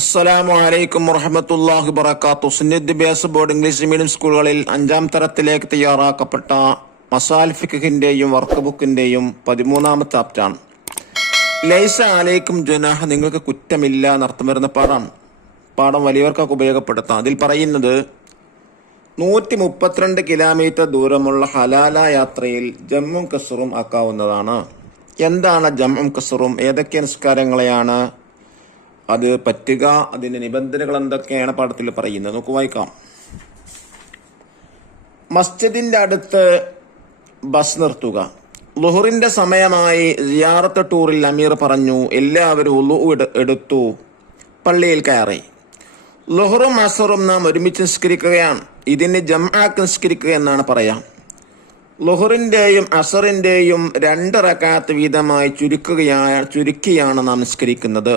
അസ്സലാമു അലൈക്കും വറഹ്മത്തുള്ളാഹി വബറകാതുഹു. സുന്നത്ത് വിദ്യാഭ്യാസ ബോർഡ് ഇംഗ്ലീഷ് മീഡിയം സ്കൂളുകളിൽ 5ാം തരത്തിലേക്ക് തയ്യാറാക്കപ്പെട്ട മസാൽ ഫിഖ്ഹിന്റെയും വർക്ക് ബുക്കിന്റെയും 13ാമത്തെ ചാപ്റ്ററാണ്. ലൈസ അലൈക്കും ജുനാഹ്, നിങ്ങൾക്ക് കുറ്റമില്ല എന്നർത്ഥം വരുന്ന പാഠമാണ്. പാഠം വലിയവർക്കൊക്കെ ഉപയോഗപ്പെടുത്താം. അതിൽ പറയുന്നത് 132 കിലോമീറ്റർ ദൂരമുള്ള ഹലാല യാത്രയിൽ ജമ്മും കസറും ആക്കാവുന്നതാണ്. എന്താണ് ജമ്മും കസറും? ഏതൊക്കെ നിസ്കാരങ്ങളെയാണ് അത് പറ്റുക? അതിന്റെ നിബന്ധനകൾ എന്തൊക്കെയാണ് പാഠത്തിൽ പറയുന്നത്? നമുക്ക് വായിക്കാം. മസ്ജിദിന്റെ അടുത്ത് ബസ് നിർത്തുക. ളുഹറിന്റെ സമയമായി സിയാറത്ത് ടൂറിൽ അമീർ പറഞ്ഞു, എല്ലാവരും വുളു എടുത്തു പള്ളിയിൽ കയറി. ളുഹറും അസറും നാം ഒരുമിച്ച് നിസ്കരിക്കുകയാണ്. ഇതിന് ജംആക്ക് നിസ്കരിക്കുക എന്നാണ് പറയാം. ളുഹറിന്റെയും അസറിന്റെയും 2 റക്അത്ത് വീതമായി ചുരുക്കിയാണ് നാം നിസ്കരിക്കുന്നത്.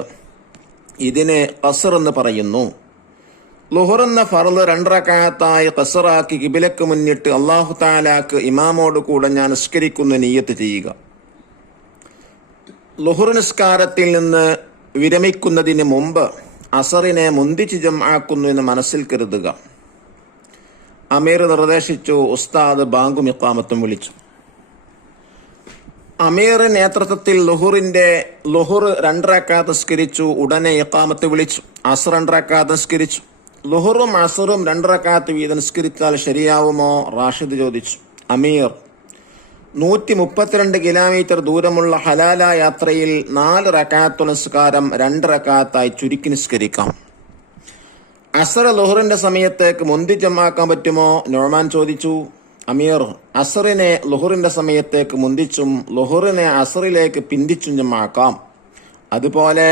ഇതിനെ ഖസർ എന്ന് പറയുന്നു. ളുഹർ എന്ന ഫർള് 2 റക്അത്തായി ഖസറാക്കി ഖിബലക്ക് മുന്നിട്ട് അല്ലാഹു തആലാക്ക് ഇമാമോട് കൂടെ ഞാൻ നിസ്കരിക്കുന്ന നിയ്യത്ത് ചെയ്യുക. ളുഹർ നിസ്കാരത്തിൽ നിന്ന് വിരമിക്കുന്നതിന് മുമ്പ് അസറിനെ മുന്തിച്ച് ജംആക്കുന്നു എന്ന് മനസ്സിൽ കരുതുക. അമീർ നിർദ്ദേശിച്ചു. ഉസ്താദ് ബാങ്കും ഇഖാമത്തും വിളിച്ചു. അമീർ നേതൃത്വത്തിൽ ളുഹുർ 2 റക്അത്ത് നിസ്കരിച്ചു. ഉടനെ ഇഖാമത്ത് വിളിച്ചു. അസർ 2 റക്അത്ത് നിസ്കരിച്ചു. ളുഹറും അസറും 2 റക്അത്ത് വീതം നിസ്കരിച്ചാൽ ശരിയാവുമോ? റാഷിദ് ചോദിച്ചു. അമീർ, 132 കിലോമീറ്റർ ദൂരമുള്ള ഹലാല യാത്രയിൽ 4 റക്അത്ത് നിസ്കാരം 2 റക്അത്തായി ചുരുക്കി നിസ്കരിക്കാം. അസർ ളുഹറിന്റെ സമയത്തേക്ക് മുന്തി ജമാക്കാൻ പറ്റുമോ? നൊമാൻ ചോദിച്ചു. അമീർ, അസറിനെ ളുഹറിന്റെ സമയത്തേക്ക് മുന്തിച്ചും ളുഹറിനെ അസറിലേക്ക് പിന്തിച്ചും ജമാക്കാം. അതുപോലെ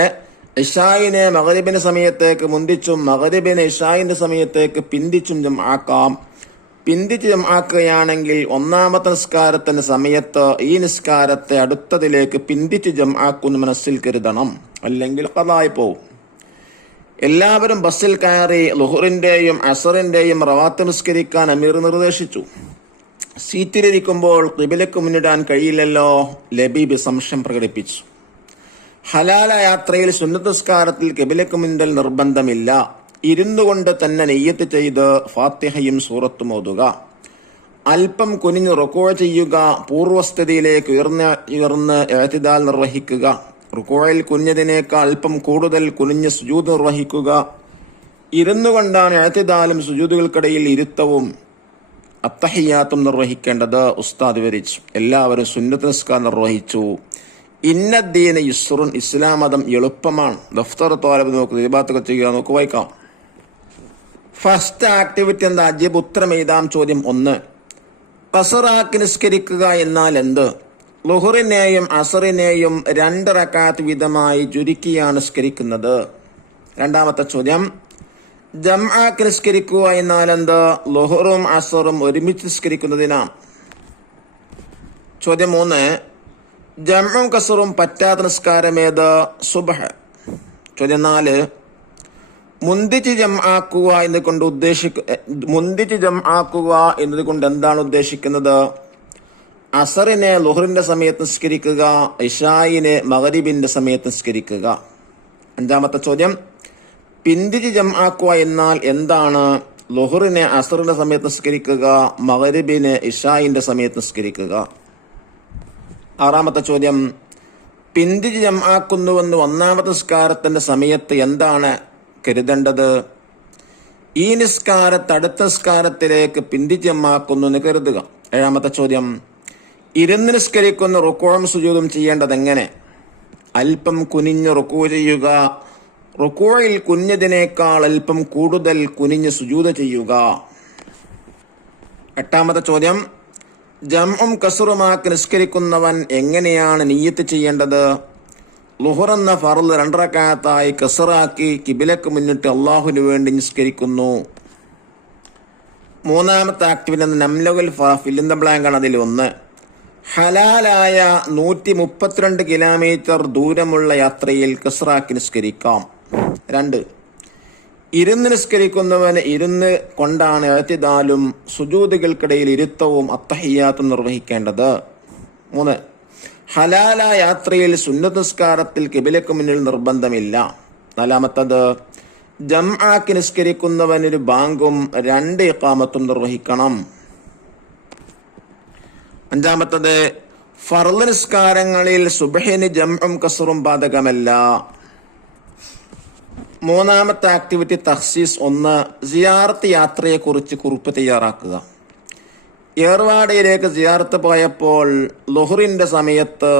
ഇശായിനെ മഗ്രിബിന്റെ സമയത്തേക്ക് മുന്തിച്ചും മഗ്രിബിനെ ഇശായിന്റെ സമയത്തേക്ക് പിന്തിച്ചും ജമാക്കാം. പിന്തിച്ച് ജമാക്കുകയാണെങ്കിൽ 1ാമത്തെ നിസ്കാരത്തിന്റെ സമയത്ത് ഈ നിസ്കാരത്തെ അടുത്തതിലേക്ക് പിന്തിച്ച് ജമാക്കുന്ന മനസ്സിൽ കരുതണം, അല്ലെങ്കിൽ ഖളായി പോവും. എല്ലാവരും ബസ്സിൽ കയറി. ളുഹറിന്റെയും അസറിന്റെയും റവാത്ത് നിസ്കരിക്കാൻ അമീർ നിർദ്ദേശിച്ചു. സീറ്റിലിരിക്കുമ്പോൾ ഖിബലക്ക് മുന്നിടാൻ കഴിയില്ലല്ലോ. ലബീബ് സംശയം പ്രകടിപ്പിച്ചു. ഹലാല യാത്രയിൽ സുന്നത്ത് നിസ്കാരത്തിൽ ഖിബലക്ക് മുന്നിടൽ നിർബന്ധമില്ല. ഇരുന്നു കൊണ്ട് തന്നെ നിയ്യത്ത് ചെയ്ത് ഫാത്തിഹയും സൂറത്തും ഓതുക. അല്പം കുനിഞ്ഞ് റുക്കൂ ചെയ്യുക. പൂർവ്വസ്ഥിതിയിലേക്ക് ഉയർന്ന് ഇഅ്തിദാൽ നിർവഹിക്കുക. റുക്കൂയിൽ കുനിഞ്ഞതിനേക്കാൾ അല്പം കൂടുതൽ കുനിഞ്ഞ് സുജൂദ് നിർവഹിക്കുക. ഇരുന്നു കൊണ്ടാണ് ഇഅ്തിദാലും സുജൂദുകൾക്കിടയിൽ ഇരുത്തവും അത്തഹിയാത്തും നിർവഹിക്കേണ്ടത്. ഉസ്താദ് വിവരിച്ചു. എല്ലാവരും സുന്നത്ത് നിസ്കാരം നിർവഹിച്ചു. ഇന്നദ്ദീന യുസ്റുൻ, ഇസ്ലാം മതം എളുപ്പമാണ്. ദഫ്തർ തോലബ് നോക്കുക, ഇബാത്തൊക്കെ ചെയ്യുക. നമുക്ക് വായിക്കാം. ഫസ്റ്റ് ആക്ടിവിറ്റി എന്താ? അജീബ്, ഉത്തരം എഴുതാം. ചോദ്യം 1, ഖസറാക്കി നിസ്കരിക്കുക എന്നാൽ എന്ത്? ളുഹറിനെയും അസറിനെയും 2 റക്അത്ത് വീതമായി ചുരുക്കിയാണ് നിസ്കരിക്കുന്നത്. 2ാമത്തെ ചോദ്യം, ജംആക്ക് നിസ്കരിക്കുക എന്നാൽ എന്ത്? ളുഹറും അസറും ഒരുമിച്ച് നിസ്കരിക്കുന്നതിനാണ്. ചോദ്യം 3, ജംഉം കസറും പറ്റാത്ത നിസ്കാരം ഏത്? സുബ്ഹ്. ചോദ്യം 4, മുന്തിച്ച് ജംആക്കുക എന്നതുകൊണ്ട് എന്താണ് ഉദ്ദേശിക്കുന്നത്? അസറിനെ ളുഹറിന്റെ സമയത്ത് നിസ്കരിക്കുക, ഇശായിനെ മഗ്രിബിന്റെ സമയത്ത് നിസ്കരിക്കുക. 5ാമത്തെ ചോദ്യം, പിന്തിച്ച് ജംആക്കുക എന്നാൽ എന്താണ്? ളുഹറിനെ അസറിന്റെ സമയത്ത് നിസ്കരിക്കുക, മഗ്രിബിനെ ഇശായിന്റെ സമയത്ത് നിസ്കരിക്കുക. 6ാമത്തെ ചോദ്യം, പിന്തിച്ച് ജംആക്കുന്നുവെന്ന് 1ാമത്തെ നിസ്കാരത്തിന്റെ സമയത്ത് എന്താണ് കരുതേണ്ടത്? ഈ നിസ്കാരത്തെ അടുത്ത നിസ്കാരത്തിലേക്ക് പിന്തിച്ച് ജംആക്കുന്നു എന്ന് കരുതുക. 7ാമത്തെ ചോദ്യം, ഇരുന്ന് നിസ്കരിക്കുന്ന റുക്കൂഉം സുജൂദും ചെയ്യേണ്ടത് എങ്ങനെ? അല്പം കുനിഞ്ഞ് റുക്കൂ ചെയ്യുക. റുക്കൂഇൽ കുനിഞ്ഞതിനേക്കാൾ അല്പം കൂടുതൽ കുനിഞ്ഞ് സുജൂദ് ചെയ്യുക. 8ാമത്തെ ചോദ്യം, ജംഉം കസറുമാക്കി നിസ്കരിക്കുന്നവൻ എങ്ങനെയാണ് നിയ്യത്ത് ചെയ്യേണ്ടത്? ളുഹർ എന്ന ഫർള് 2 റക്അത്തായി കസറാക്കി ഖിബലക്ക് മുന്നിട്ട് അല്ലാഹുവിന് വേണ്ടി നിസ്കരിക്കുന്നു. 3ാമത്തെ ആക്ടിവിറ്റി നംലഉൽ ഫിൽ ഇൻ ദ ബ്ലാങ്ക് ആണ്. അതിൽ 1, ഹലാലായ 132 കിലോമീറ്റർ ദൂരമുള്ള യാത്രയിൽ കസറാക്കി നിസ്കരിക്കാം. 2, ഇരുന്ന് നിസ്കരിക്കുന്നവന് ഇരുന്ന് കൊണ്ടാണ് ഇഅ്തിദാലും സുജൂദുകൾക്കിടയിൽ ഇരുത്തവും അത്തഹിയാത്തും നിർവഹിക്കേണ്ടത്. 3, ഹലാല യാത്രയിൽ സുന്നത്ത് നിസ്കാരത്തിൽ ഖിബലക്ക് മുന്നിൽ നിർബന്ധമില്ല. നാലാമത്തത് ജംആക്ക് നിസ്കരിക്കുന്നവനൊരു ബാങ്കും 2 ഇഖാമത്തും നിർവഹിക്കണം. അഞ്ചാമത്തത് ഫർള് നിസ്കാരങ്ങളിൽ സുബ്ഹിന് ജംഉം കസ്റും ബാധകമല്ല. മൂന്നാമത്തെ ആക്ടിവിറ്റി തഖ്സീസ് 1 സിയാറത്ത് യാത്രയെക്കുറിച്ച് കുറിപ്പ് തയ്യാറാക്കുക. ഏർവാടിയിലേക്ക് സിയാറത്ത് പോയപ്പോൾ ളുഹ്റിന്റെ സമയത്ത്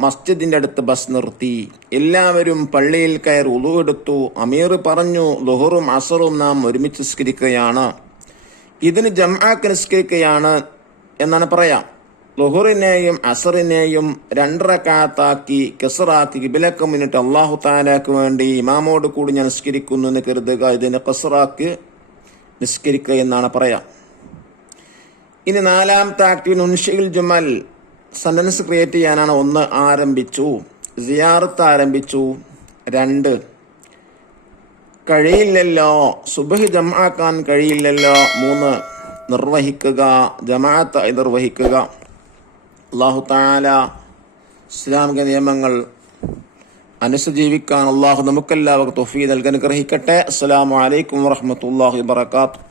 മസ്ജിദിന്റെ അടുത്ത് ബസ് നിർത്തി. എല്ലാവരും പള്ളിയിൽ കയറി ഉളു എടുത്തു. അമീർ പറഞ്ഞു, ളുഹറും അസറും നാം ഒരുമിച്ച് നിസ്കരിക്കുകയാണ്, ഇതിന് ജംആക്ക് നിസ്കരിക്കുകയാണ് എന്നാണ് പറയാം. ളുഹറിനെയും അസറിനെയും 2 റക്അത്താക്കി കസ്റാക്കി ഖിബലക്ക് മുന്നിട്ട് അല്ലാഹു തആലക്ക് വേണ്ടി ഇമാമോട് കൂടി ഞാൻ നിസ്കരിക്കുന്നു എന്ന് കരുതുക. ഇതിന് കസ്റാക്കി നിസ്കരിക്കുക എന്നാണ് പറയാം. ഇനി നാലാമത്തെ ആക്ടിവിറ്റി ഉൻഷിൽ ജുമൽ, സെന്റൻസ് ക്രിയേറ്റ് ചെയ്യാനാണ്. 1 ആരംഭിച്ചു, സിയാറത്ത് ആരംഭിച്ചു. 2 കഴിയില്ലല്ലോ, സുബ്ഹ് ജംആക്കാൻ കഴിയില്ലല്ലോ. 3 നിർവഹിക്കുക, ജമാഅത്തായി നിർവഹിക്കുക. അല്ലാഹു തആല ഇസ്ലാമിക നിയമങ്ങൾ അനുസരിച്ച് ജീവിക്കാൻ അല്ലാഹു നമുക്കെല്ലാവർക്കും തൗഫീഖ് നൽകി അനുഗ്രഹിക്കട്ടെ. അസ്സലാമു അലൈക്കും വറഹ്മത്തുള്ളാഹി വബറകാതുഹു.